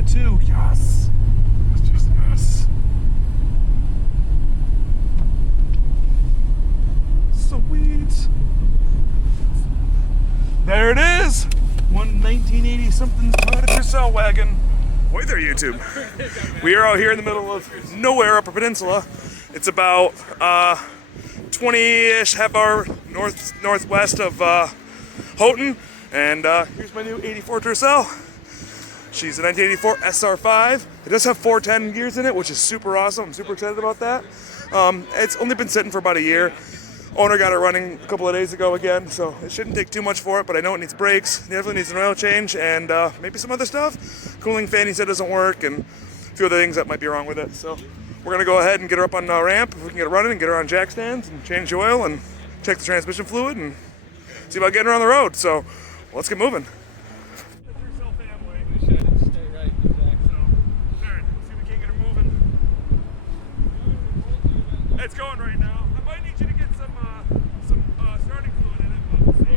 it too. Yes. It's just a mess. Sweet. There it is. One 1980 something Toyota Tercel wagon. Hey there, YouTube. We are out here in the middle of nowhere, Upper Peninsula. It's about 20-ish, half hour northwest of Houghton. And here's my new 84 Tercel. She's a 1984 SR5. It does have 410 gears in it, which is super awesome. I'm super excited about that. It's only been sitting for about a year. Owner got it running a couple of days ago again, so it shouldn't take too much for it, but I know it needs brakes, it definitely needs an oil change, and maybe some other stuff. Cooling fan, he said, doesn't work, and a few other things that might be wrong with it. So we're gonna go ahead and get her up on the ramp, if we can get it running, and get her on jack stands, and change the oil, and check the transmission fluid, and see about getting her on the road. So let's get moving. It's going right now. I might need you to get some starting fluid in it, but we'll see.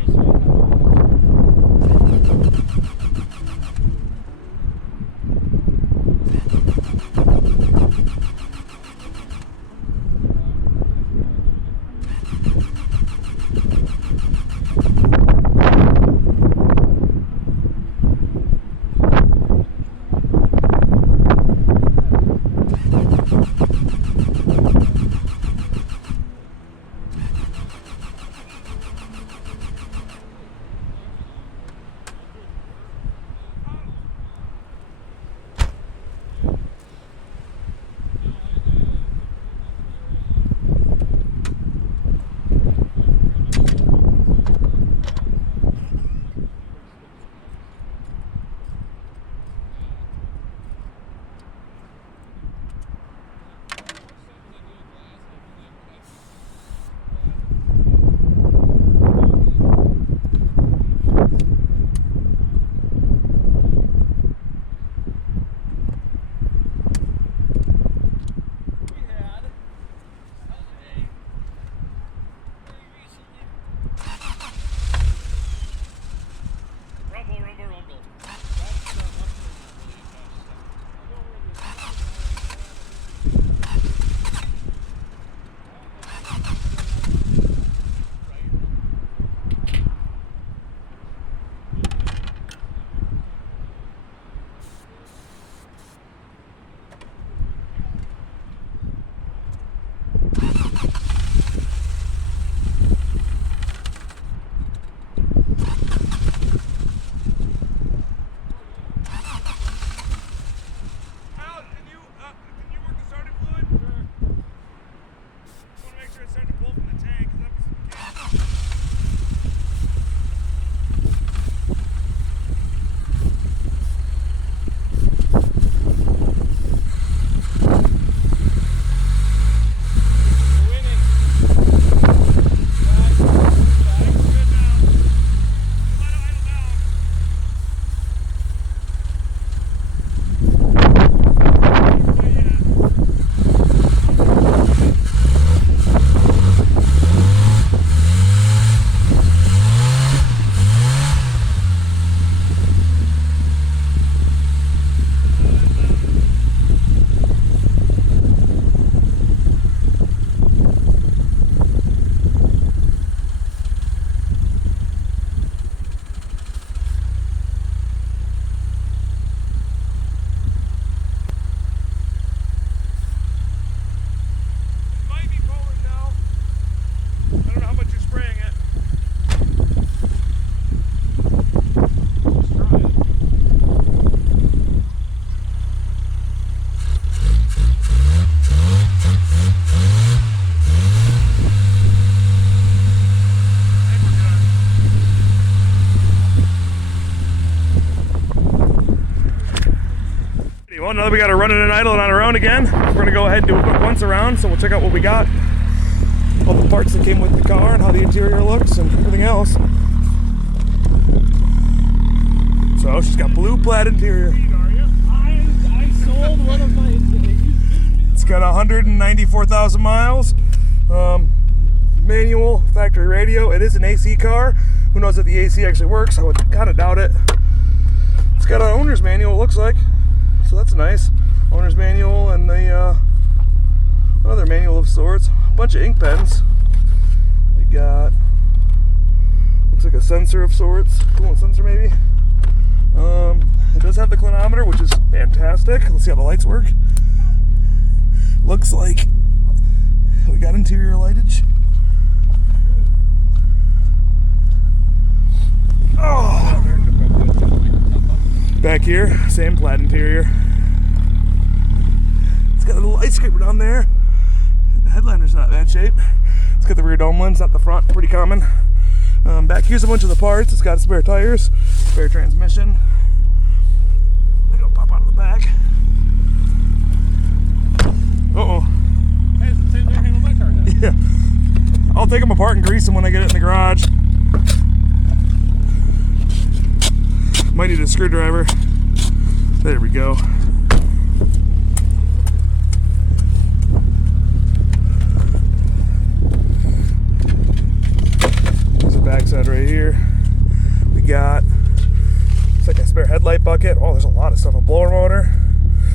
we got her running and idling on her own again. We're gonna go ahead and do a quick once around, so we'll check out what we got. All the parts that came with the car and how the interior looks and everything else. So she's got blue plaid interior. I sold one of my... It's got 194,000 miles. Manual, factory radio. It is an AC car. Who knows if the AC actually works? I would kind of doubt it. It's got an owner's manual, it looks like. So that's nice. Owner's manual and the another manual of sorts. A bunch of ink pens. We got, looks like a sensor of sorts. Coolant sensor maybe. It does have the clinometer, which is fantastic. Let's see how the lights work. Looks like we got interior lightage. Oh. Back here, same plaid interior. It's got a little light scraper down there. The headliner's not in bad shape. It's got the rear dome lens, not the front, pretty common. Back here's a bunch of the parts. It's got spare tires, spare transmission. They go pop out of the back. Uh-oh. Hey, it's the same thing handle my car now. Yeah. I'll take them apart and grease them when I get it in the garage. Might need a screwdriver. There we go. There's the backside right here. We got, it's like a spare headlight bucket. Oh, there's a lot of stuff. A blower motor,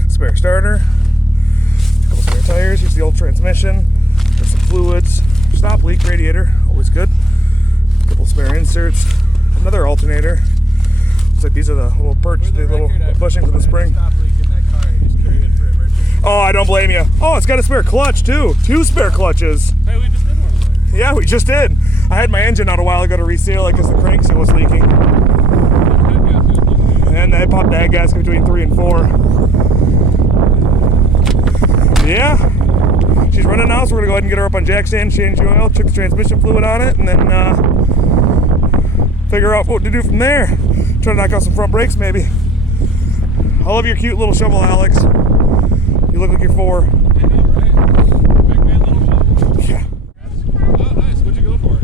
spare starter, a couple spare tires. Here's the old transmission. There's some fluids. Stop leak radiator, always good. A couple spare inserts. Another alternator. Looks like these are the little perch, the little bushings in the spring. Oh, I don't blame you. Oh, it's got a spare clutch too. 2 spare clutches. Hey, we just did one of those. Yeah, we just did. I had my engine out a while ago to reseal it because the crank seal was leaking. And I popped that gasket between 3 and 4. Yeah. She's running now, so we're gonna go ahead and get her up on jack stand, change the oil, check the transmission fluid on it, and then figure out what to do from there. Try to knock out some front brakes, maybe. I love your cute little shovel, Alex. You look like you're 4. I know, right? Big man, little shovel. Yeah. Oh, nice. What'd you go for?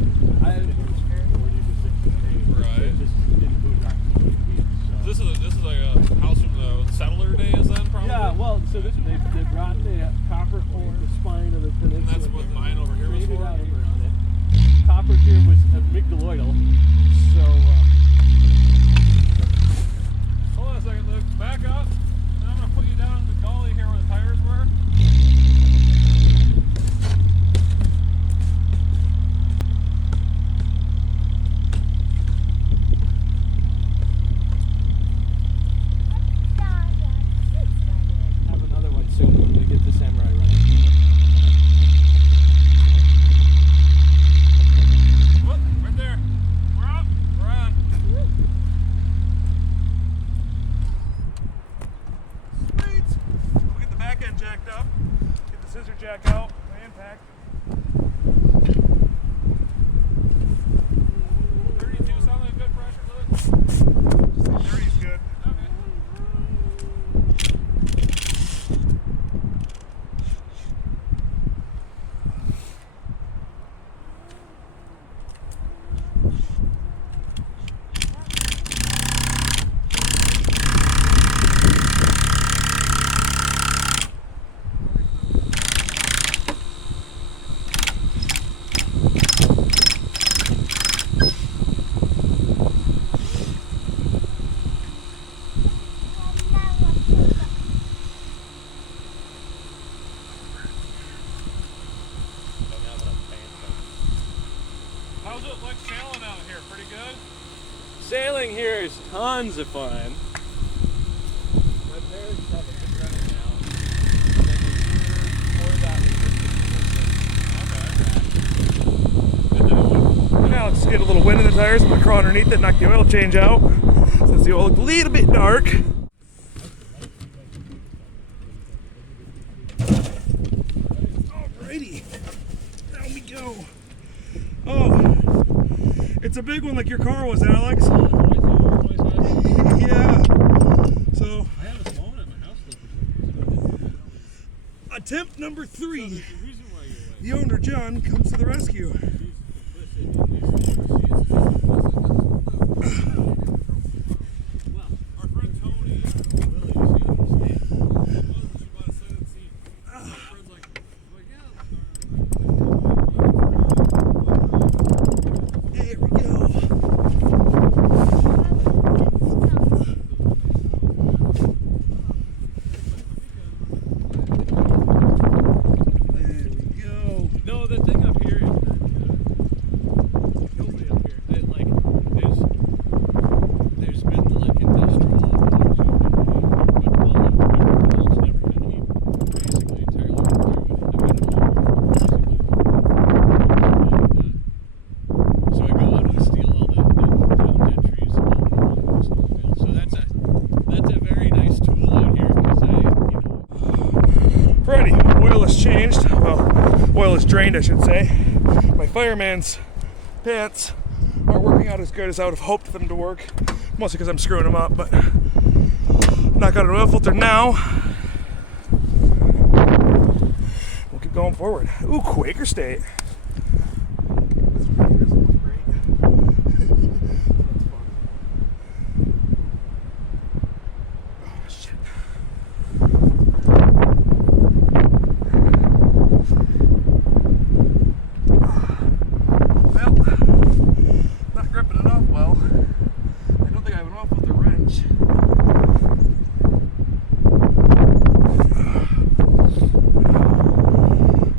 This is like a house from the settler days then, probably? Yeah, well, so this they brought the copper core, the spine of the peninsula. And that's what mine over here was Created for? out around it. Copper here was amygdaloidal, so... Hold on a second, Luke. Back up. And I'm going to put you down in the gully here where the tires were. have another one soon when we get the Samurai running. Whoop, right there. We're up. We're on. Sweet. We'll get the back end jacked up. Get the scissor jack out. My impact. 32 sound like good pressure, Luke? 30's good. Okay. How's it like sailing out here? Pretty good? Sailing here is tons of fun. My parents have a big running now. And then the year before that was Okay. Now let's get a little wind in the tires. I'm gonna crawl underneath it, knock the oil change out. Since the oil looked a little bit dark. Alrighty, down we go. Oh, it's a big one like your car was, Alex. Yeah. So I have a small one at my house though for some reason. Attempt number 3. There's a reason why you're like The owner, John, comes to the rescue. she's complicit in these things. Well, our friend Tony, Lily, she understands. She bought a silent seat. My friend's like, yeah. There we go. There we go. No, the thing up here is that nobody up here. There's been like industrial operations, but all of everyone else never had heat. Basically, entirely so I go out and steal all the down dead trees along the snowmobile. So that's a very nice tool out here because Alrighty, oil has changed. Well, oil is drained, I should say. My fireman's pants aren't working out as good as I would have hoped them to work. Mostly because I'm screwing them up, but not got an oil filter now. We'll keep going forward. Ooh, Quaker State. Oh, shit. Well, not gripping it off well. I don't think I went off with the wrench.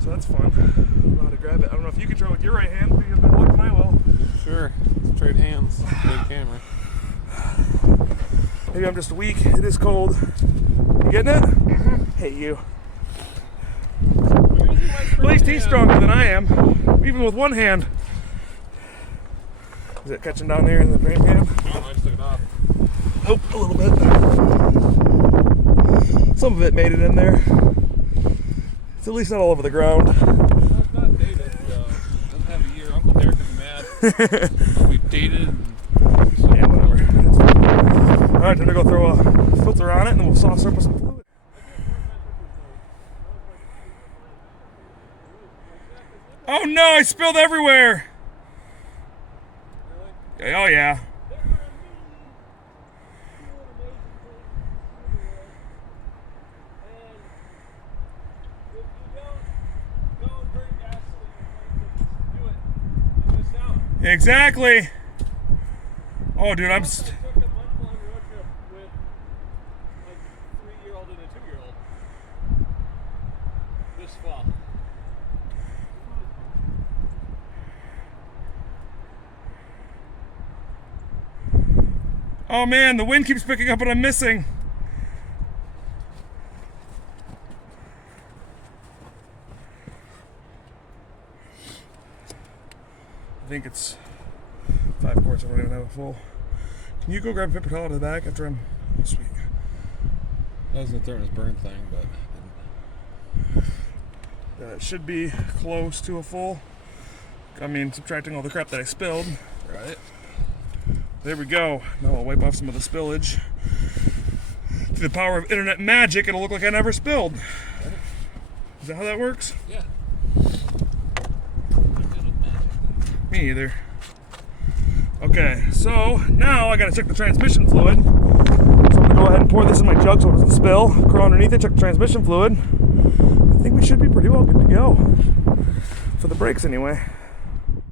So that's fun. I don't know how to grab it. I don't know if you control it with your right hand, but you have better luck than I will. Sure. Trade hands. Trade camera. Maybe I'm just weak. It is cold. You getting it? Mm-hmm. Hey, you. At least he's stronger than I am, even with one hand. Is it catching down there in the drain pan? No, I just took it off. Oh, a little bit. Some of it made it in there. It's at least not all over the ground. No, it's not dated. Doesn't have a year. Uncle Derek is mad. We dated. Yeah, whatever. That's fine. Alright, time to go throw a filter on it and then we'll sauce up with some fluid. Oh no, I spilled everywhere! Oh yeah. Exactly. Oh, dude, I'm. took a month-long road trip with like a 3-year-old and a 2-year-old this fall. Oh man, the wind keeps picking up and I'm missing. I think it's 5 quarts. I don't even have a full. Can you go grab a paper towel to the back after I'm. Oh, sweet. I was gonna throw in his burn thing, but It should be close to a full. I mean, subtracting all the crap that I spilled. right. There we go. Now I'll wipe off some of the spillage. Through the power of internet magic, it'll look like I never spilled. Is that how that works? Yeah. Me either. Okay, so now I gotta check the transmission fluid. So I'm gonna go ahead and pour this in my jug so it doesn't spill. Crawl underneath it, check the transmission fluid. I think we should be pretty well good to go. For the brakes anyway.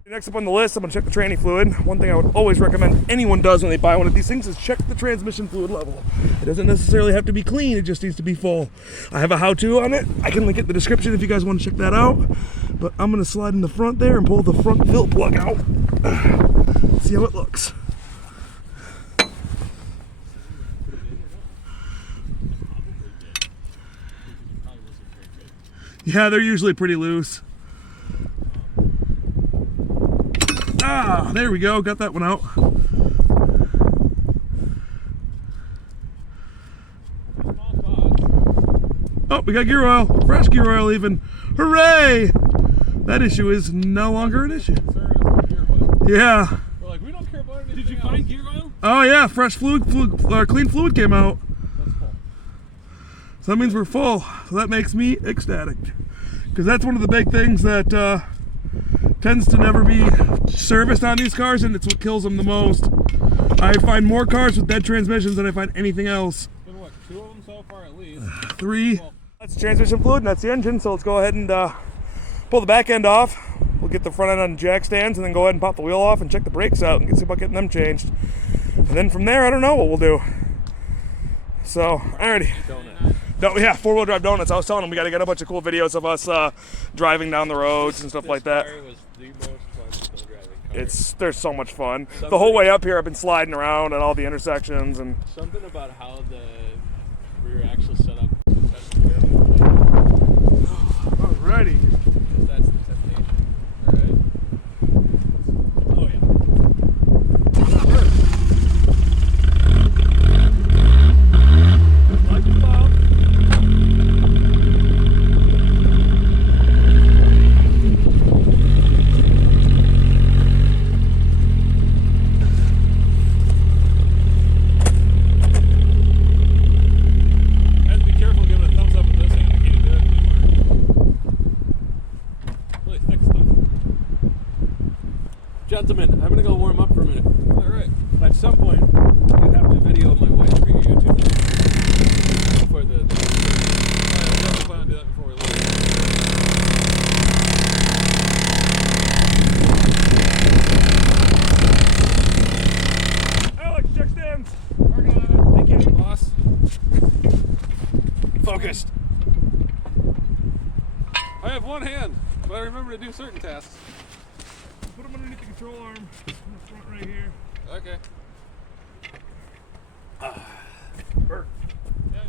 Next up on the list, I'm gonna check the tranny fluid. One thing I would always recommend anyone does when they buy one of these things is check the transmission fluid level. It doesn't necessarily have to be clean, it just needs to be full. I have a how-to on it. I can link it in the description if you guys want to check that out. But I'm gonna slide in the front there and pull the front fill plug out. See how it looks. Yeah, they're usually pretty loose. Ah, there we go. Got that one out. Oh, we got gear oil. Fresh gear oil even. Hooray! That issue is no longer an issue. Yeah. We're like, we don't care about anything. Did you find gear oil? Oh yeah, fresh fluid, clean fluid came out. That's full. So that means we're full. So that makes me ecstatic. Because that's one of the big things that tends to never be serviced on these cars, and it's what kills them the most. I find more cars with dead transmissions than I find anything else. Been what, 2 of them so far at least? 3. That's transmission fluid and that's the engine, so let's go ahead and pull the back end off. We'll get the front end on jack stands and then go ahead and pop the wheel off and check the brakes out and see about getting them changed. And then from there, I don't know what we'll do. So, alrighty. Yeah, 4-wheel drive donuts. I was telling them we got to get a bunch of cool videos of us driving down the roads and stuff like that. Was the most fun still driving car. There's so much fun. The whole way up here, I've been sliding around at all the intersections and. Something about how the rear axle set up. Alrighty. That's the temptation. Alright. Oh yeah. Like the Bob. I have to be careful giving a thumbs up with this thing. I can't do it anymore. Really thick stuff. Gentlemen, I'm gonna go warm up for a minute. Alright. At some point, you have to video my wife for your YouTube channel. For the. Alright, we'll plan to do that before we leave. Alex, check stands. Working on it. Thank you, boss. Focused. I have one hand, but I remember to do certain tasks. Put them underneath the control arm in the front right here. Okay. Burp. Yeah.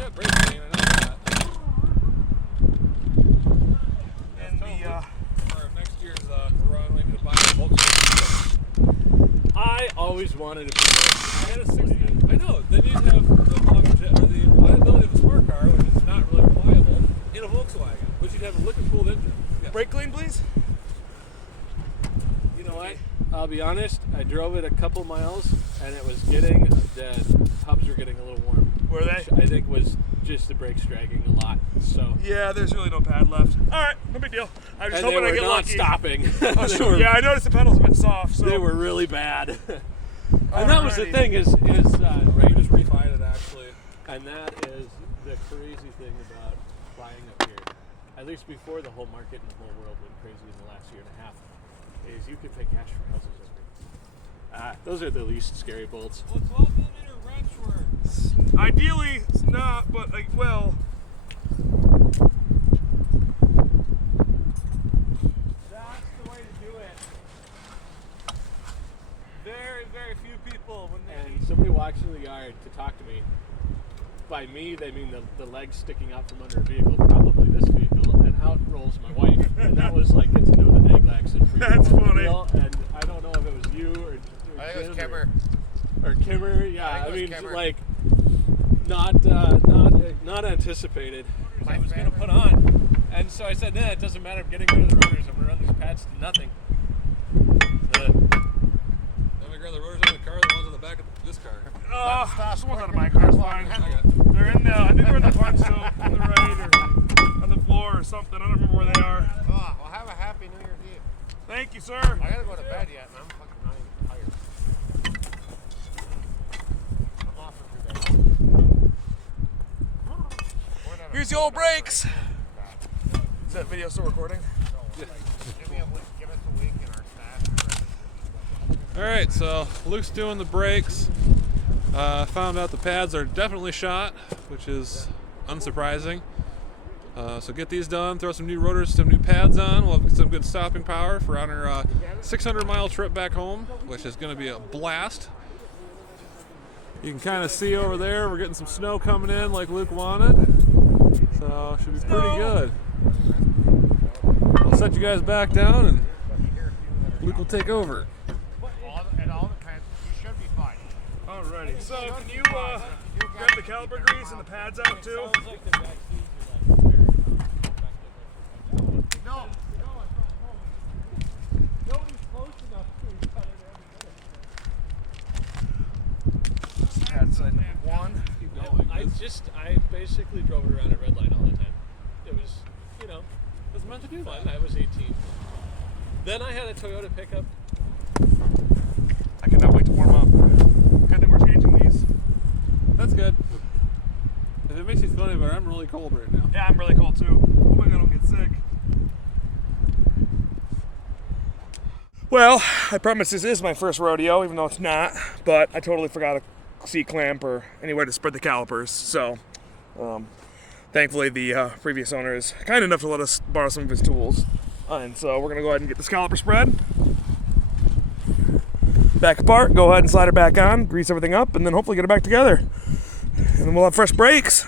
Yeah, brake clean, I know that. And the For next year's run, we need to buy a Volkswagen. I always wanted to be I had a 60. I know. Then you'd have the longevity or the reliability of a sport car, which is not really reliable, in a Volkswagen, but you'd have a liquid-cooled engine. Yeah. brake clean, please. You know what? I'll be honest. I drove it a couple miles, and it was getting the hubs were getting a little warm. Were they? Which I think was just the brakes dragging a lot. So. Yeah, there's really no pad left. All right, no big deal. I'm just And hoping they I were get not lucky. stopping. Oh, sure. Yeah, I noticed the pedals a bit soft. So They were really bad. And that was the Alrighty. thing is right, you just refined it actually. And that is the crazy thing about buying up here. At least before the whole market and the whole world went crazy in the last year and a half, is you can pay cash for houses up here. Those are the least scary bolts. Well, 12mm wrench work. ideally, it's not, but like, well. That's the way to do it. Very, very few people when they. And somebody walks in the yard to talk to me. By me, they mean the legs sticking out from under a vehicle, probably this vehicle, and out rolls my wife. And that was like, get to know the Naglax and free. That's funny. Deal. And I don't know if it was you or I think it was Jim Kimmer. or Kimmer. Yeah, I I mean, think it was Kimmer. like not anticipated. My I was gonna favorite. put on, and so I said, nah, it doesn't matter. I'm getting rid of the rotors. I'm gonna run these pads to nothing. Then we grab the rotors on the car, the ones on the back of this car. This one's out of my car. It's fine. They're in the. I think they're in the punch still on the right or on the floor or something. I don't remember where they are. Oh, well, have a happy New Year's Eve. Thank you, sir. I gotta go to bed yet, and I'm fucking not even tired. I'm off for 2 days. Here's the old brakes. Is that video still recording? Give us a week in our stash. All right, so Luke's doing the brakes. Found out the pads are definitely shot, which is unsurprising. So get these done, throw some new rotors, some new pads on. We'll have some good stopping power for on our 600-mile trip back home, which is going to be a blast. You can kind of see over there, we're getting some snow coming in like Luke wanted. So should be pretty good. I'll set you guys back down and Luke will take over. It all depends. You should be fine. Alrighty. So can you grab the caliper grease and the pads out too? No. Pad side number 1. I basically drove it around at red light all the time. It was, you know, It was meant to do fun. that. I was 18. Then I had a Toyota pickup. I cannot wait to warm up. Good thing we're changing these. That's good. If it makes you feel any better, I'm really cold right now. Yeah, I'm really cold too. Hoping I don't get sick. Well, I promise this is my first rodeo, even though it's not. But I totally forgot a seat clamp or anywhere to spread the calipers. So, thankfully, the previous owner is kind enough to let us borrow some of his tools. And so we're gonna go ahead and get this caliper spread. Back apart, go ahead and slide it back on, grease everything up, and then hopefully get it back together. And then we'll have fresh brakes.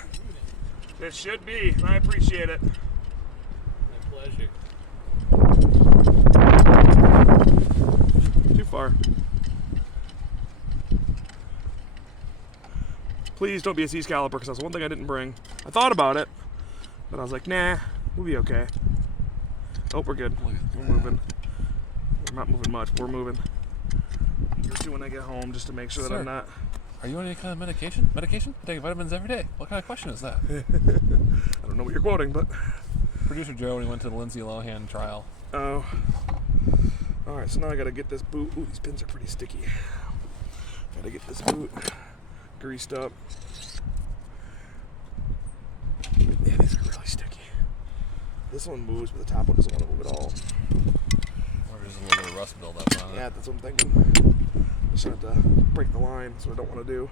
This should be, and I appreciate it. My pleasure. Too far. Please don't be a seized caliper, because that's one thing I didn't bring. I thought about it, but I was like, nah, we'll be okay. Oh, we're good. We're moving. We're not moving much, we're moving. You're doing when I get home, just to make sure that Sir. I'm not. Are you on any kind of medication? Medication? I take vitamins every day. What kind of question is that? I don't know what you're quoting, but. Producer Joe, when he went to the Lindsay Lohan trial. Oh. Alright, so now I gotta get this boot. Ooh, these pins are pretty sticky. Gotta get this boot greased up. Yeah, these are really sticky. This one moves, but the top one doesn't want to move at all. Or there's a little bit of rust buildup on it. Yeah, that's what I'm thinking. Just have to break the line. That's what I don't want to do.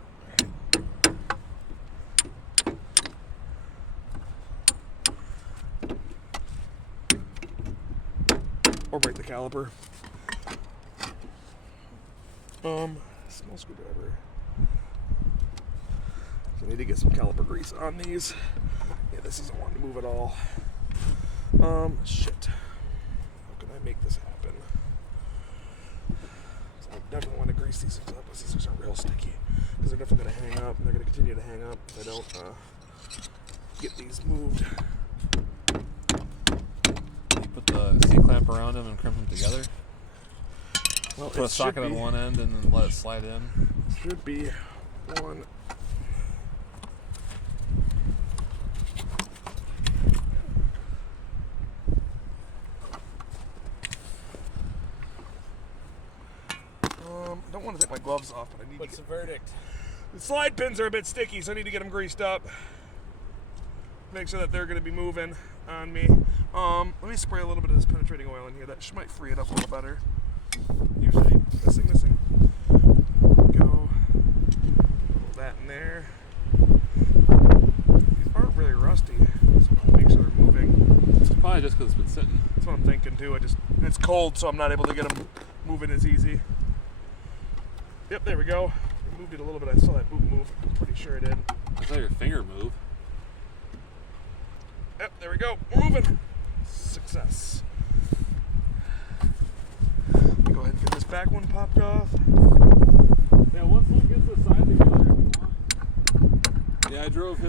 Or break the caliper. Small screwdriver. So I need to get some caliper grease on these. Yeah, this isn't wanting to move at all. Shit. How can I make this happen? So I definitely want to grease these things up, because these things are real sticky. Because they're definitely going to hang up, and they're going to continue to hang up if I don't get these moved. You put the C-clamp around them and crimp them together. Well, Put a socket on one end and then let it slide in. Should be one. Don't want to take my gloves off, but I need What's to the get... verdict? The slide pins are a bit sticky, so I need to get them greased up. Make sure that they're going to be moving on me. Let me spray a little bit of this penetrating oil in here. That might free it up a little better. Usually, missing. Go. Put that in there. These aren't really rusty, so I want to make sure they're moving. It's probably just because it's been sitting. That's what I'm thinking too. It's cold, so I'm not able to get them moving as easy. Yep, there we go. I moved it a little bit. I saw that boot move. I'm pretty sure it did. I saw your finger move. Yep, there we go. We're moving. Success. Go ahead and get this back one popped off. Yeah, once Luke gets the side together, if you want. Yeah, I drove that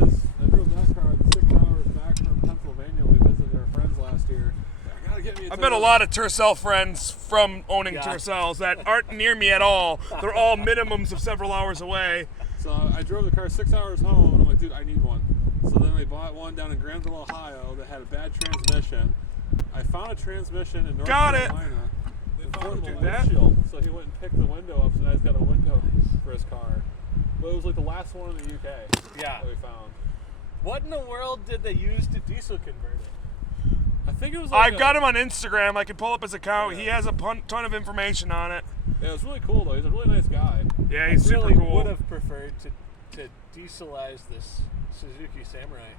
car 6 hours back from Pennsylvania. We visited our friends last year. I gotta get me I've met a lot of Tercel friends from owning Tercels that aren't near me at all. They're all minimums of several hours away. So I drove the car 6 hours home, and I'm like, dude, I need one. So then we bought one down in Granville, Ohio that had a bad transmission. I found a transmission in North Carolina. Don't do Portable that. windshield. So he went and picked the window up, so now he's got a window for his car. But it was like the last one in the UK Yeah. that we found. What in the world did they use to diesel convert it? I think it was like I've got him on Instagram. I can pull up his account. He has a ton of information on it. Yeah, it was really cool though. He's a really nice guy. Yeah, he's I super really cool. would have preferred to dieselize this Suzuki Samurai.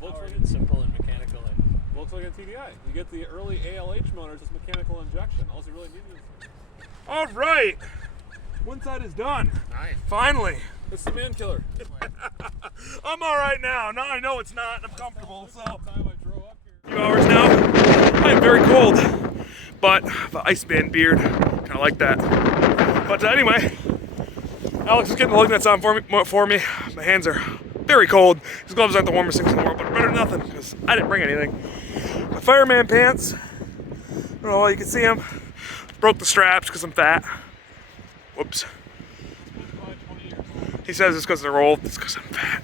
Powered and simple and mechanical. And Looks like a TDI. You get the early ALH motors as mechanical injection. All you really need is... All right. One side is done. Nice. Finally. It's the man killer. I'm all right now. Now I know it's not. I'm comfortable. So, Time I drove up here. a few hours now. I'm very cold, but the ice band beard, kind of like that. But anyway, Alex is getting the lug nuts on for me. My hands are very cold. His gloves aren't the warmest things in the world, but better than nothing because I didn't bring anything. My fireman pants. I don't know if you can see them. Broke the straps because I'm fat. Whoops. Probably 20 years old. He says it's because they're old. It's because I'm fat.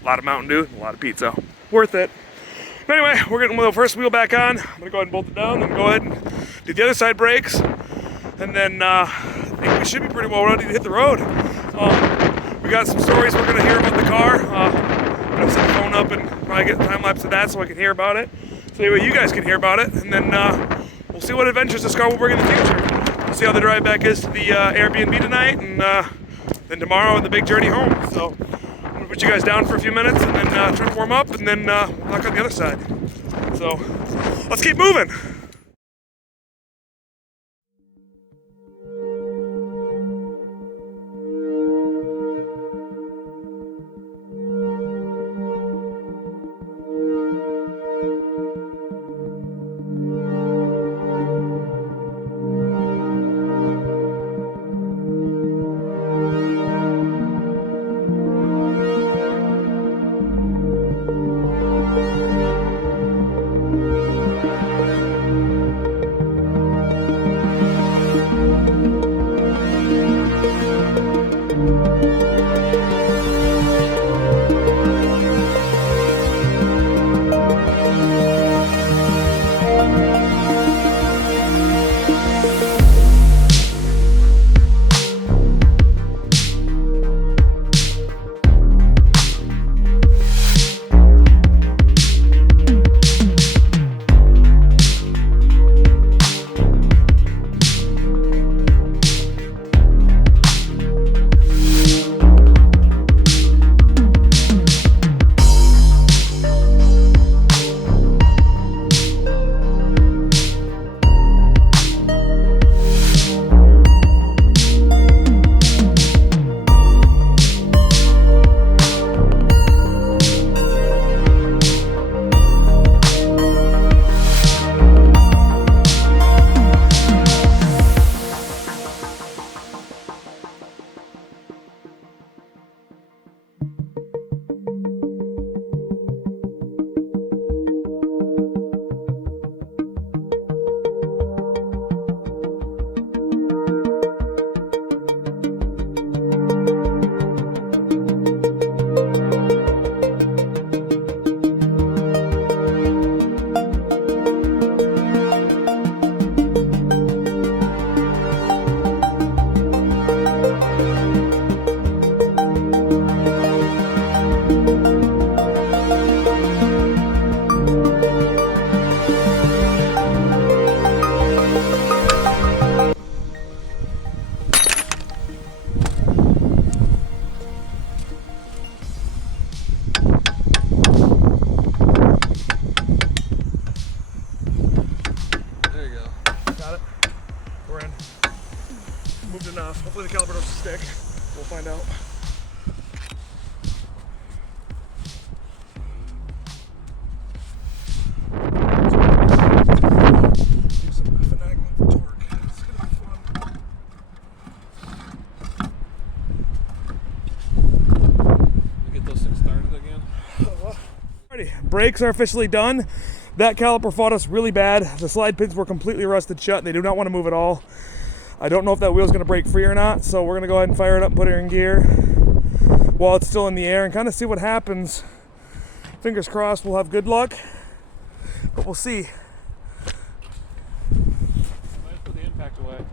A lot of Mountain Dew, a lot of pizza. Worth it. But anyway, we're getting the first wheel back on. I'm gonna go ahead and bolt it down, then go ahead and do the other side brakes. And then I think we should be pretty well ready to hit the road. We got some stories we're gonna hear about the car. I'm gonna set the phone up and probably get a time lapse of that so I can hear about it. So anyway, you guys can hear about it. And then we'll see what adventures this car will bring in the future. We'll see how the drive back is to the Airbnb tonight, and then tomorrow the big journey home. So I'm gonna put you guys down for a few minutes and then try to warm up, and then knock on the other side. So let's keep moving. Hopefully the caliper doesn't stick. We'll find out. Do some finagling for torque. It's gonna be fun. We get those things started again. Alrighty, brakes are officially done. That caliper fought us really bad. The slide pins were completely rusted shut. They do not want to move at all. I don't know if that wheel's going to break free or not, so we're going to go ahead and fire it up and put it in gear while it's still in the air and kind of see what happens. Fingers crossed we'll have good luck, but we'll see. Let's put the impact away.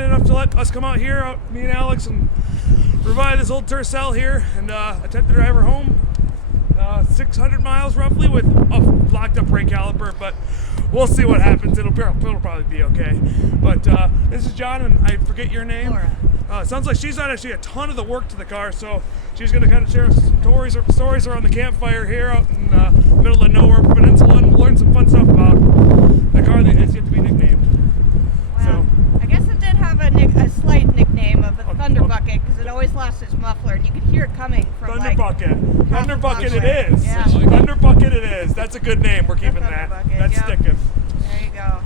kind enough to let us come out here, me and Alex, and revive this old Tercel here and attempt to drive her home. 600 miles roughly with a locked up brake caliper, but we'll see what happens. It'll probably be okay. But this is John, and I forget your name. Laura. It sounds like she's done actually a ton of the work to the car, so she's going to kind of share some stories around the campfire here out in the middle of nowhere peninsula, and learn some fun stuff about the car that has yet to be nicknamed. Well, So, I guess it did have a slight nickname of a thunder bucket because it always lost its muffler, and you could hear it coming from Thunder like Bucket. half Thunder a Bucket block it away. is. Yeah. Thunder Bucket it is. That's a good name. We're keeping Thunder that. Bucket, That's yep. sticking. There you go.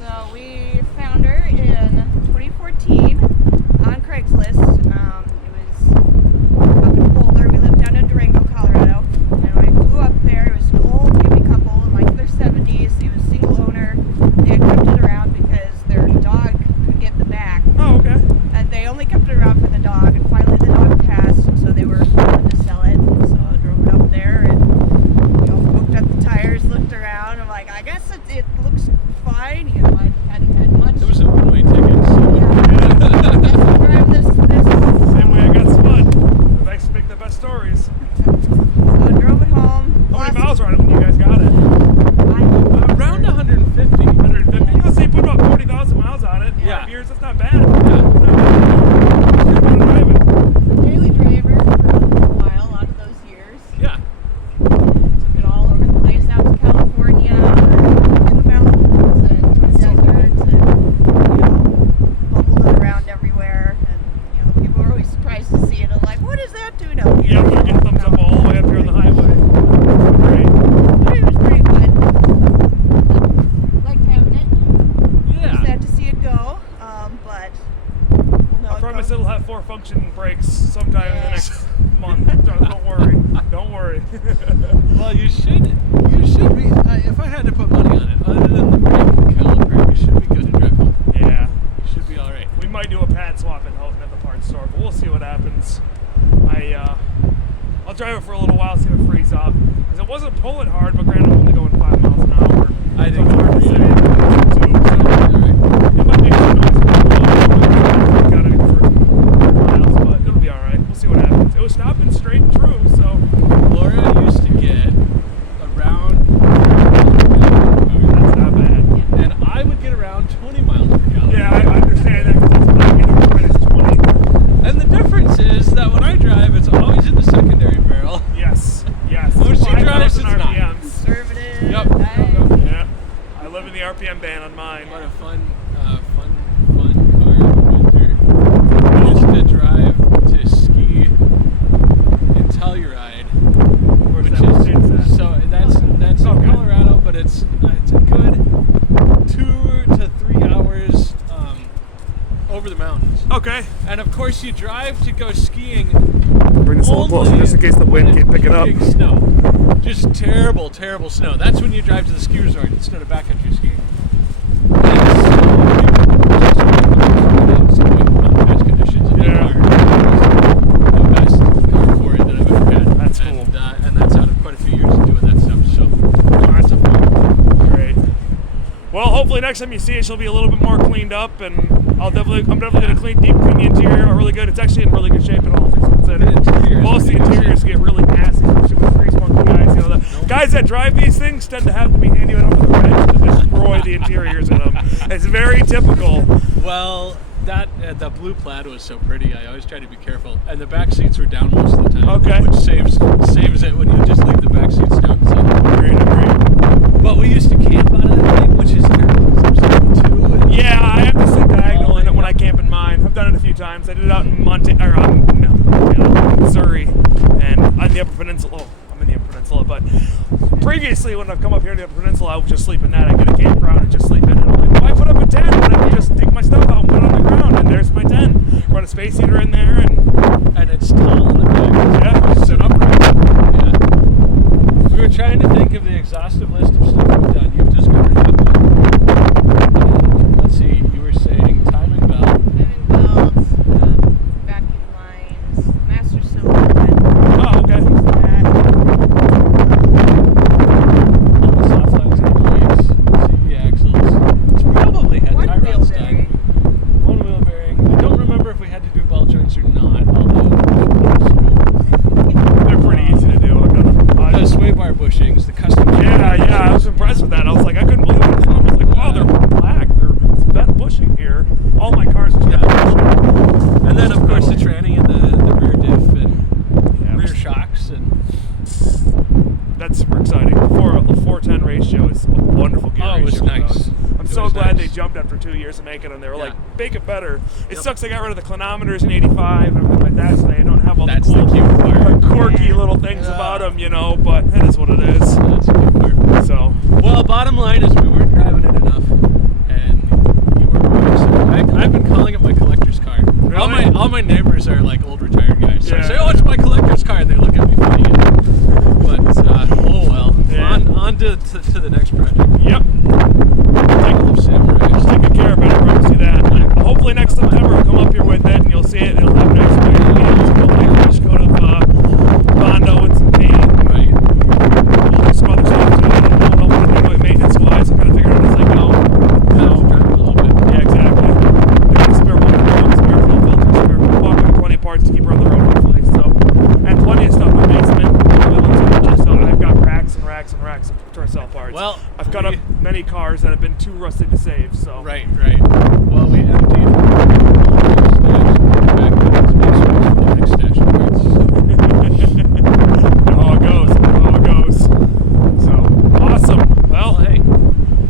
So we found her in 2014 on Craigslist. It was up in Boulder. We lived down in Durango, Colorado, and I flew up there. It was an old hippie couple in like their 70s. He was single owner. They had kept it around because their dog could get in the back. Oh, okay. And they only kept it around for the dog, and finally the dog passed, so they were willing to sell it. So I drove it up there and hooked up the tires, looked around. I'm like, I guess it looks fine. I hadn't had much. It was a one-way ticket. So. I guess I'll drive this. Same way I got spun. The best make the best stories. So I drove it home. How many miles were on it when you guys got it? Around 150. 150? Let's say you put about 40,000 miles on it. Yeah. 5 years, that's not bad. It's good amount of driving. Daily driver for a while out of those years. Yeah. Took it all over the place, out to California, in the mountains, and to the deserts, and bumbled it around everywhere. And people are always surprised to see it. I'm like, what is that doing out here? Yeah, we're getting thumbs up all the way up here on the highway. Great. But it was pretty fun. Liked having it. Yeah. Sad to see it go, but we'll know I it promise goes. it'll have 4 function brakes sometime in the Yeah. next month. Don't worry. Don't worry. Well, you should be. If I had to put money on it, other than the brake caliper, you should be good to drive home. Yeah. You should be all right. We might do a pad swap in Houghton at the parts store, but we'll see what happens. I'll drive it for a little while, see if it frees up. Because it wasn't pulling hard, but granted, I'm only going 5 miles an hour. I So think it's hard to it's say. pretty It might make some noise got it for miles, but it'll be alright. We'll see what happens. It was stopping straight and true, so Laura used to get around, that's not bad. and I would get around 20 miles per gallon. Yeah, I understand that because that's when I get over minus 20. And the difference is that when I drive, it's always in the secondary barrel. Yes, yes. When she 5,000 drives, it's not. RPMs. Conservative. Yep. Nice. Yeah. I live in the RPM band on mine. What a fun car in the winter. I used to drive to ski in Telluride, Where's which that? What state's that? is so that's in Okay. Colorado, but it's a good 2 to 3 hours over the mountains. Okay. And of course, you drive to go skiing. Bring this a little closer only just in case the wind when can't it's pick it up. big Snow. Just terrible, terrible snow. That's when you drive to the ski resort instead of backcountry skiing. Best conditions in the Yeah. car. The best car for it that I've ever had. That's cool. And that's out of quite a few years of doing that stuff. So that's a fun. Great. Well, hopefully next time you see it, she'll be a little bit more cleaned up, and I'm definitely gonna clean the interior really good. It's actually in really good shape and all things considered. The interior is Most of the pretty interiors get really nasty, especially with grease monkey guys. You know, the guys that drive these things tend to have to be handy enough with a wrench to destroy the interiors in them. It's very typical. Well, that the blue plaid was so pretty. I always try to be careful, and the back seats were down most of the time. Okay. Which saves it when you just leave the back seats down. So. Agreed. But we used to camp out of that thing, which is terrible because I'm 7'2", and Yeah, I have to sleep diagonal in it when I camp in mine. I've done it a few times. I did it out in Missouri and on the Upper Peninsula. Oh, I'm in the Upper Peninsula, but previously when I've come up here to the Upper Peninsula, I would just sleep in that. I get a campground and just sleep in it. I'm like, why put up a tent when I can just take my stuff out and put it on the ground? And there's my tent. Run a space heater in there, and it's tall in the back. yeah, sit upright. Yeah. We were trying to think of the exhaustive list of stuff we've done. You've just covered half of it. Let's see. You were saying timing belt. Timing belts, vacuum lines, master cylinder. Oh, okay. All the soft lines and brakes, CV axles. It's probably had tie One rods wheel done. bearing. One wheel after 2 years of making them. They were Yeah. like, make it better. It Yep. sucks they got rid of the clinometers in 85 and everything like that, so they don't have all That's the cool, the cute part. like, quirky Yeah. little things Yeah. about them, you know, but it is what it is. That's the cute part. So, Well, bottom line is we weren't driving it enough, and you were right. So I've been calling it my collector's car. Really? All my neighbors are like old retired guys. So I Yeah. say, oh, it's my collector's car, and they look at me funny. But oh well. Yeah. On to the next project. yep. Title of Samurai. Take good care of it, I promise you that. Hopefully next September I'll come up here with it and you'll see it. It'll have nice white wheels, hopefully a finish coat of Bondo and some paint. Right. We'll do some other stuff too. I don't know what to do maintenance wise. I kind of figured out as I go. Now drive a little bit. Yeah, exactly. Got a spare one, spare fuel filter, spare walk, 20 parts to keep her on the road hopefully. So, and plenty of stuff in my basement. So I've got racks and racks and racks of Tercel parts. Well, I've cut up many cars that have been too rusty to save. So Right. Well, we emptied all our stash. Back to this basement is full of stash of parts. how it goes. How it goes. So awesome. Well, Hey.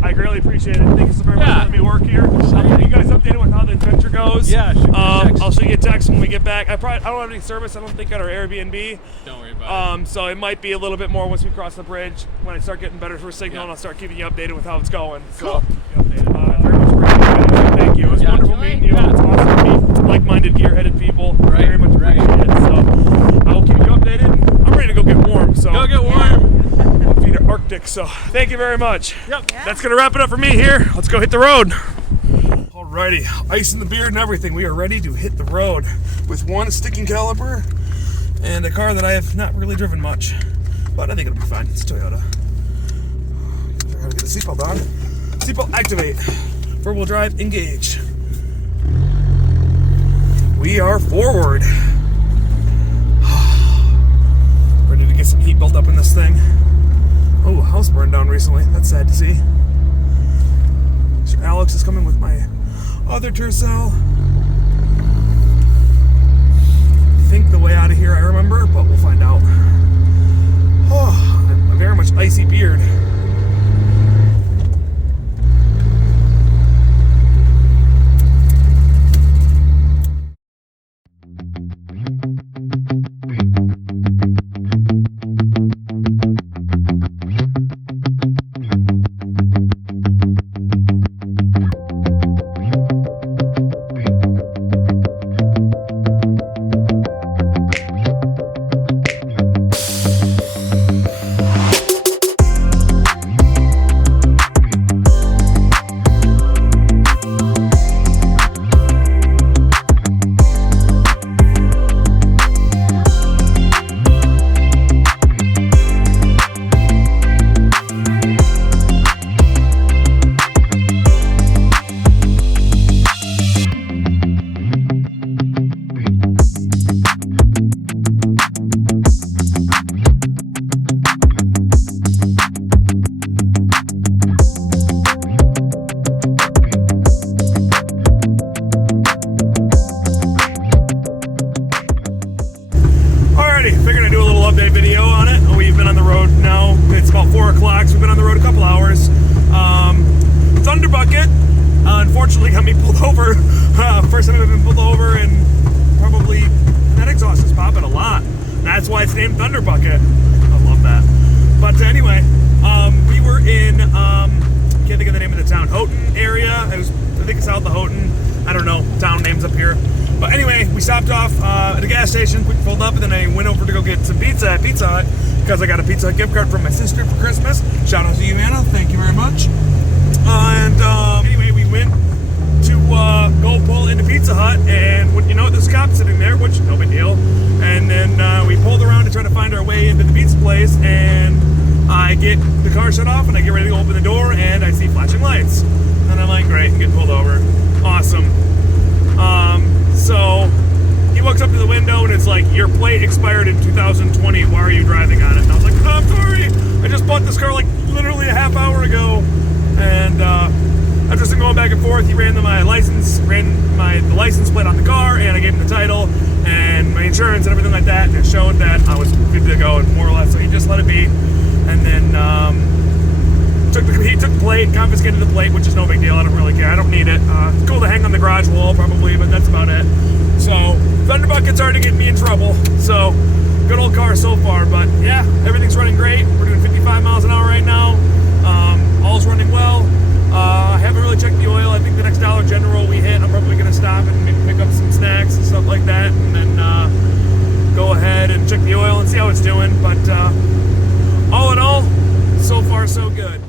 I greatly appreciate it. Thank you so very much for Yeah. letting me work here. I'll keep you guys updated with how the adventure goes. Yeah, shoot me a text. I'll shoot you a text when we get back. I don't have any service. I don't think at our Airbnb. Don't worry about it. So it might be a little bit more once we cross the bridge. When I start getting better for signal, Yeah. and I'll start keeping you updated with how it's going. Cool. So, very much appreciate it. Thank you. It was Yeah. wonderful meeting you. Yeah. It's awesome to meet like-minded, gear-headed people. Right, Very much right. appreciate it. So I will keep you updated. I'm ready to go get warm. So Go get warm. my feet are Arctic. So thank you very much. Yep. Yeah. That's gonna wrap it up for me here. Let's go hit the road. Alrighty, ice in the beard and everything. We are ready to hit the road with one sticking caliper and a car that I have not really driven much, but I think it'll be fine. It's a Toyota. I gotta get the seatbelt on. Seatbelt activate. 4-wheel drive engage. We are forward. Ready to get some heat built up in this thing. Oh, a house burned down recently. That's sad to see. Mr. Alex is coming with my other Tercel. I think the way out of here I remember, but we'll find out. Oh, a very much icy beard. Figured I'd do a little update video on it. We've been on the road now. It's about 4 o'clock, so we've been on the road a couple hours. Thunder Bucket, unfortunately, got me pulled over. First time I've been pulled over, and probably that exhaust is popping a lot. That's why it's named Thunder Bucket. I love that. But anyway, we were in, can't think of the name of the town, Houghton area. I think it's south of Houghton. I don't know, town names up here. But anyway, we stopped off at a gas station, quick pulled up, and then I went over to go get some pizza at Pizza Hut because I got a Pizza Hut gift card from my sister for Christmas. Shout out to you, Anna. Thank you very much. And anyway, we went to go pull into Pizza Hut, and you know, there's a cop sitting there, which no big deal. And then we pulled around to try to find our way into the pizza place, and I get the car shut off, and I get ready to go open the door, and I see flashing lights. And I'm like, great, I'm getting pulled over. Awesome. So he walks up to the window, and it's like, your plate expired in 2020. Why are you driving on it? And I was like, oh, I'm sorry. I just bought this car like literally a half hour ago. And after just going back and forth, he ran the license plate on the car, and I gave him the title and my insurance and everything like that, and it showed that I was good to go, and more or less. So he just let it be, and then he took the plate, confiscated the plate, which is no big deal. I don't really care. I don't need it. It's cool to hang on the garage wall probably, but that's about it. So Thunderbucket's already getting me in trouble. So good old car so far, but yeah, everything's running great. We're doing 55 miles an hour right now. All's running well. I haven't really checked the oil. I think the next Dollar General we hit, I'm probably gonna stop and maybe pick up some snacks and stuff like that, and then go ahead and check the oil and see how it's doing. But all in all, so far so good.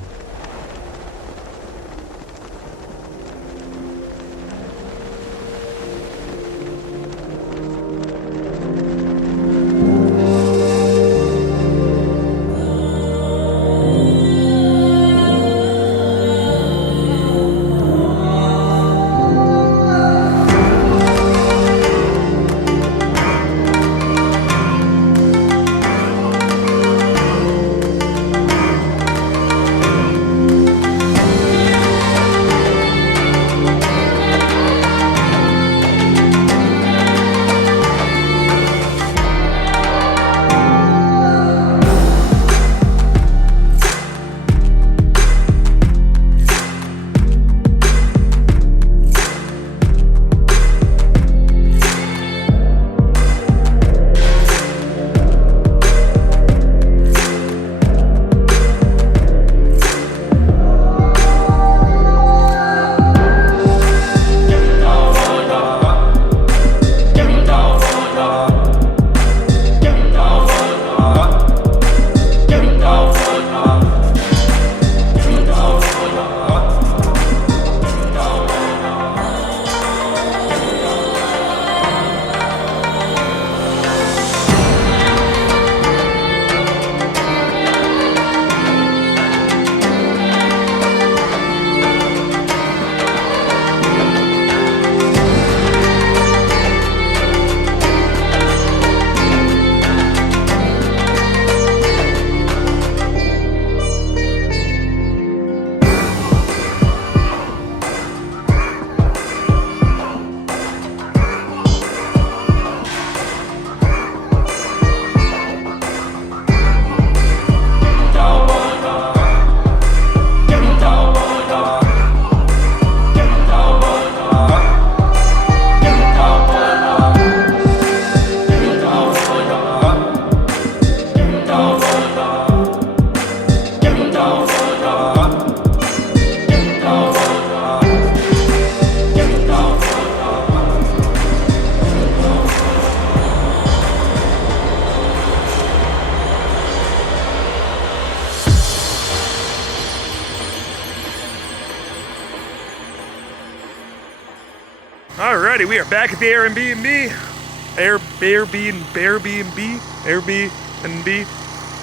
Alrighty, we are back at the Airbnb.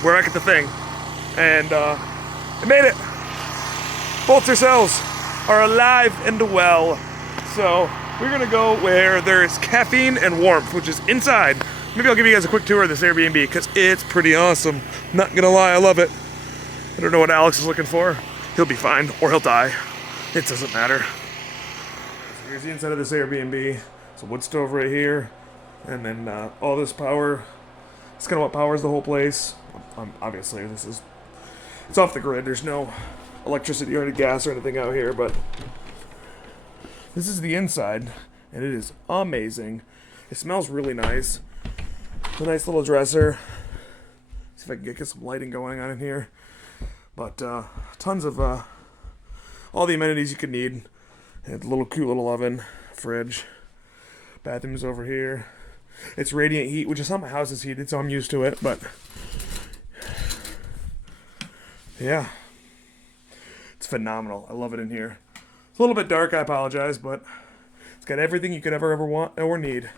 We're back at the thing. And I made it. Both Tercels are alive and well. So we're gonna go where there's caffeine and warmth, which is inside. Maybe I'll give you guys a quick tour of this Airbnb because it's pretty awesome. Not gonna lie, I love it. I don't know what Alex is looking for. He'll be fine, or he'll die. It doesn't matter. So here's the inside of this Airbnb. It's a wood stove right here, and then all this power. It's kind of what powers the whole place. Obviously, it's off the grid. There's no electricity or any gas or anything out here, but this is the inside, and it is amazing. It smells really nice. It's a nice little dresser. See if I can get some lighting going on in here. But tons of all the amenities you could need. And a little cute little oven, fridge, bathroom's over here. It's radiant heat, which is how my house is heated, so I'm used to it. But yeah, it's phenomenal. I love it in here. It's a little bit dark, I apologize, but it's got everything you could ever want or need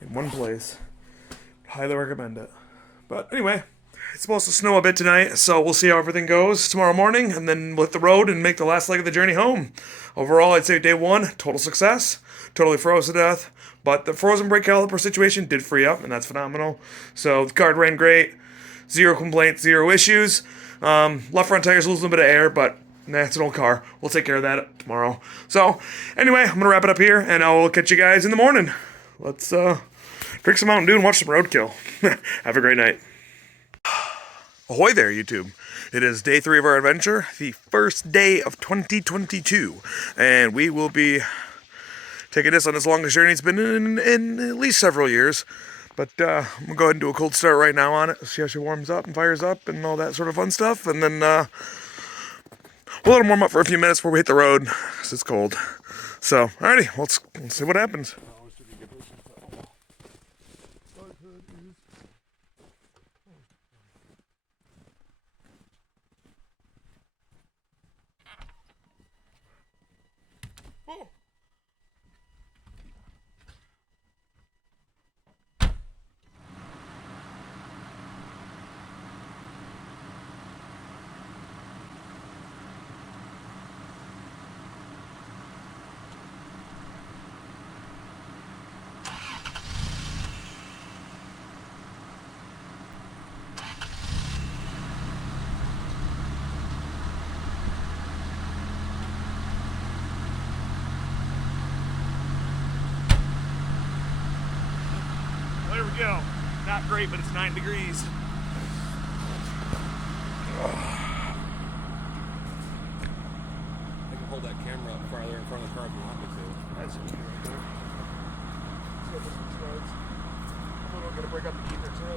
in one place. Highly recommend it. But anyway, it's supposed to snow a bit tonight, so we'll see how everything goes tomorrow morning, and then lift the road and make the last leg of the journey home. Overall, I'd say day one, total success. Totally froze to death, but the frozen brake caliper situation did free up, and that's phenomenal. So the car ran great, zero complaints, zero issues. Left front tires lose a little bit of air, but it's an old car. We'll take care of that tomorrow. So anyway, I'm gonna wrap it up here, and I'll catch you guys in the morning. Let's drink some Mountain Dew and watch some roadkill. Have a great night. Ahoy there, YouTube. It is day 3 of our adventure, the first day of 2022, and we will be taking this on as longest journey it's been in at least several years. But I'm going to go ahead and do a cold start right now on it, see how she warms up and fires up and all that sort of fun stuff, and then we'll let them warm up for a few minutes before we hit the road, because it's cold. So, alrighty, let's see what happens. Oh. There we go. Not great, but it's 9 degrees. I can hold that camera up farther in front of the car if you want me to. That's right there. See how this one starts. I'm going to break up the ether too.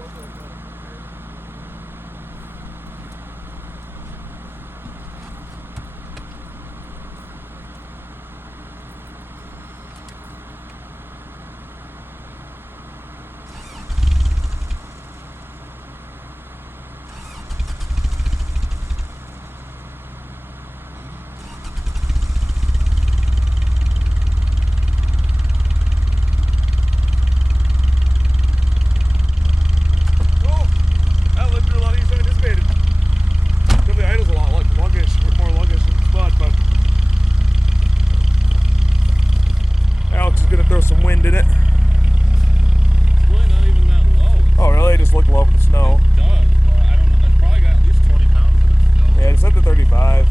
Some wind in it. It's really not even that low. Oh, really? Just look low for the snow. It does, but I don't know. It's probably got at least 20 pounds in it still. Yeah, it's up to 35.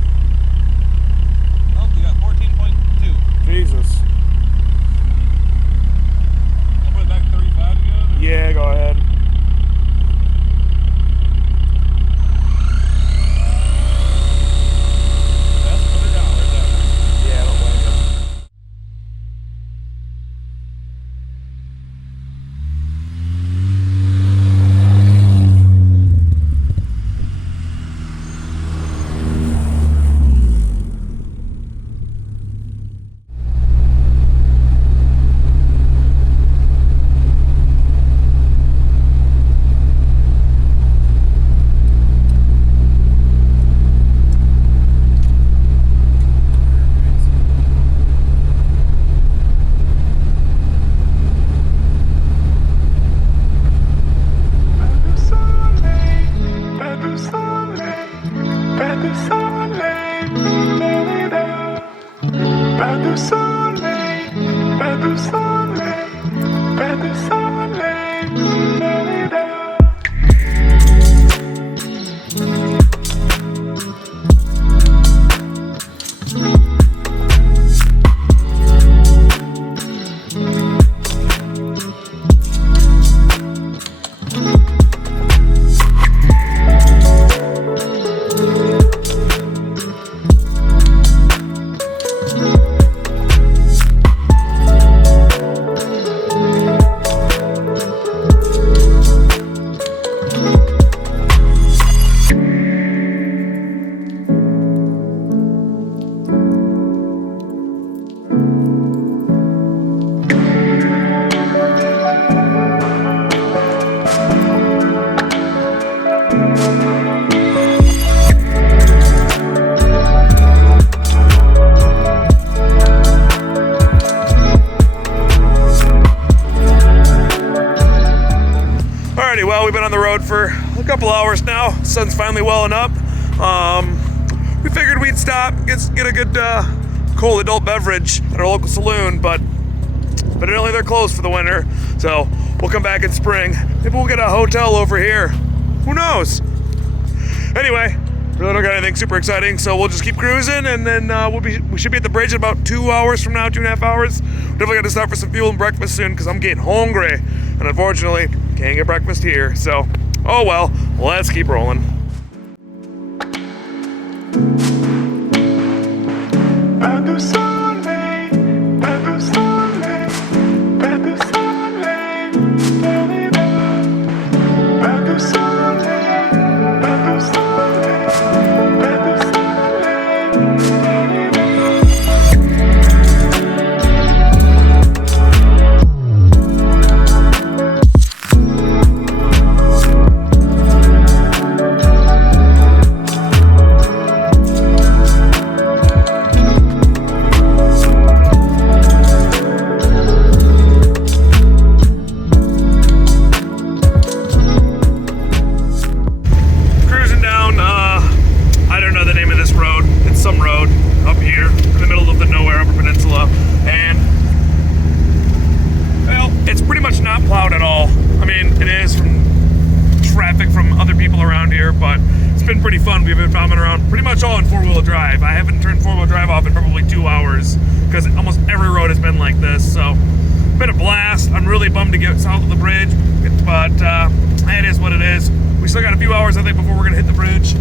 Oh, you got 14.2. Jesus. I'll put it back to 35 again? Or? Yeah, go ahead. That's $100 ever. Yeah, I don't blame you. Well, we've been on the road for a couple hours now. Sun's finally welling up. We figured we'd stop, get a good cold adult beverage at our local saloon, but evidently they're closed for the winter. So we'll come back in spring. Maybe we'll get a hotel over here. Who knows? Anyway, really don't got anything super exciting, so we'll just keep cruising, and then we should be at the bridge in about 2 hours from now, 2.5 hours. Definitely got to stop for some fuel and breakfast soon, because I'm getting hungry, and unfortunately, can't get breakfast here. So, oh well, let's keep rolling. it is from traffic from other people around here, but it's been pretty fun. We've been bombing around pretty much all in 4-wheel drive. I haven't turned 4-wheel drive off in probably 2 hours because almost every road has been like this. So, been a blast. I'm really bummed to get south of the bridge, but it is what it is. We still got a few hours, I think, before we're gonna hit the bridge.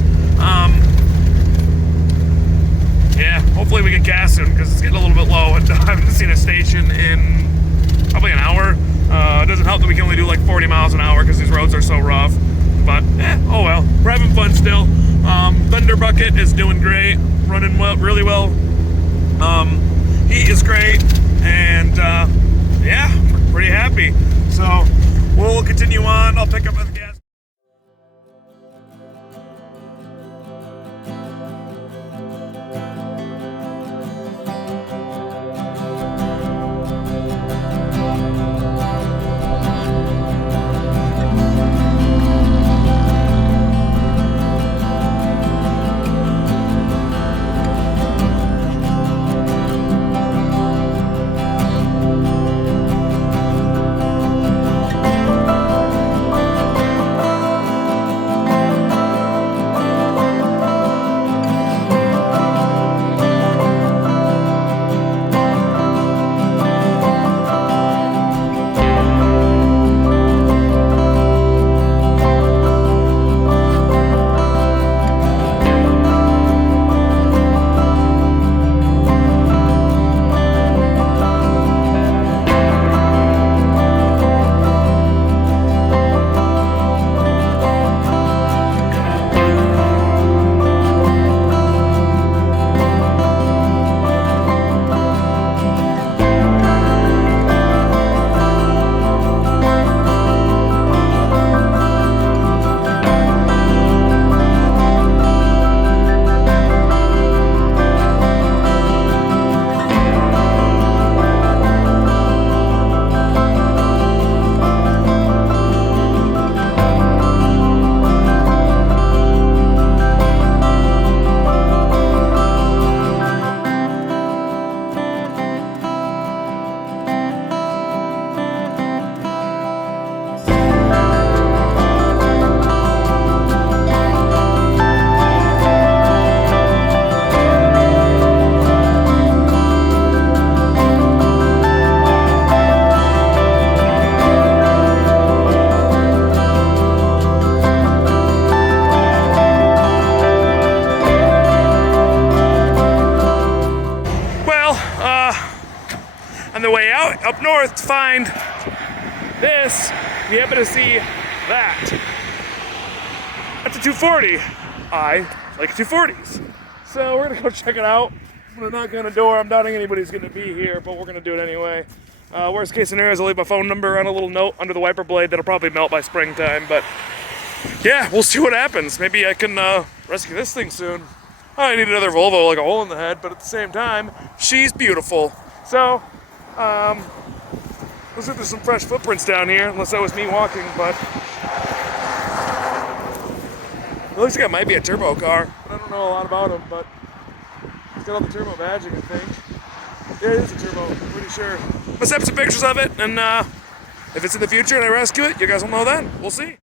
Yeah, hopefully we get gas soon because it's getting a little bit low, and I haven't seen a station in probably an hour. It doesn't help that we can only do like 40 miles an hour because these roads are so rough. But oh well, we're having fun still. Thunder Bucket is doing great, running well, really well. He is great, and yeah, pretty happy. So we'll continue on. I'll pick up at the gas. On the way out, up north to find this, we happen to see that. That's a 240. I like 240s. So we're gonna go check it out. I'm gonna knock on the door. I'm doubting anybody's gonna be here, but we're gonna do it anyway. Worst case scenario is I'll leave my phone number on a little note under the wiper blade that'll probably melt by springtime, but yeah, we'll see what happens. Maybe I can rescue this thing soon. I need another Volvo, like a hole in the head, but at the same time, she's beautiful. So, looks like there's some fresh footprints down here, unless that was me walking, but it looks like it might be a turbo car. I don't know a lot about them, but it's got all the turbo badging, I think. Yeah, it is a turbo, I'm pretty sure. Let's have some pictures of it, and if it's in the future and I rescue it, you guys will know then. We'll see.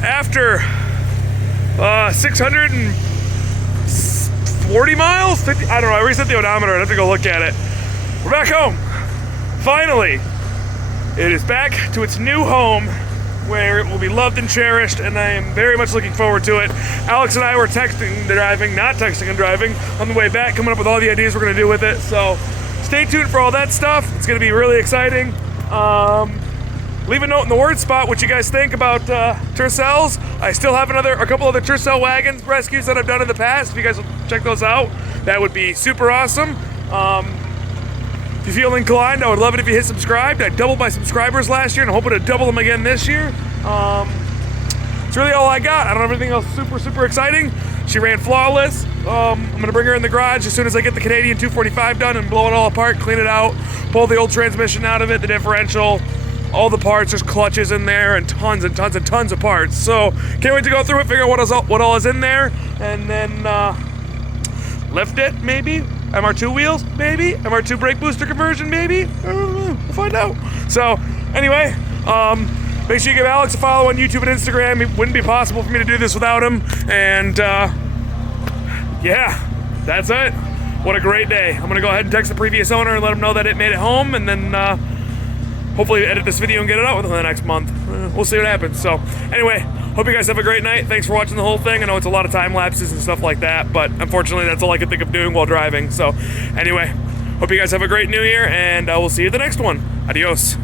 After 600 and 40 miles? 50, I don't know, I reset the odometer, I'd have to go look at it. We're back home. Finally, it is back to its new home where it will be loved and cherished, and I am very much looking forward to it. Alex and I were texting and driving, not texting and driving, on the way back, coming up with all the ideas we're gonna do with it. So stay tuned for all that stuff. It's gonna be really exciting. Leave a note in the word spot what you guys think about Tercels. I still have a couple other Tercel wagons rescues that I've done in the past. If you guys will check those out, that would be super awesome. If you feel inclined, I would love it if you hit subscribe. I doubled my subscribers last year and I'm hoping to double them again this year. It's really all I got. I don't have anything else super exciting. She ran flawless. I'm gonna bring her in the garage as soon as I get the Canadian 245 done and blow it all apart, clean it out, pull the old transmission out of it, the differential, all the parts. There's clutches in there and tons of parts. So can't wait to go through it, figure out what all is in there, and then lift it maybe. MR2 wheels maybe. MR2 brake booster conversion maybe. I don't know. We'll find out. So anyway, make sure you give Alex a follow on YouTube and Instagram. It wouldn't be possible for me to do this without him. And yeah, that's it. What a great day. I'm gonna go ahead and text the previous owner and let him know that it made it home, and then hopefully edit this video and get it out within the next month. We'll see what happens. So anyway, hope you guys have a great night. Thanks for watching the whole thing. I know it's a lot of time lapses and stuff like that, but unfortunately that's all I could think of doing while driving. So anyway, hope you guys have a great new year, and we'll see you at the next one. Adios.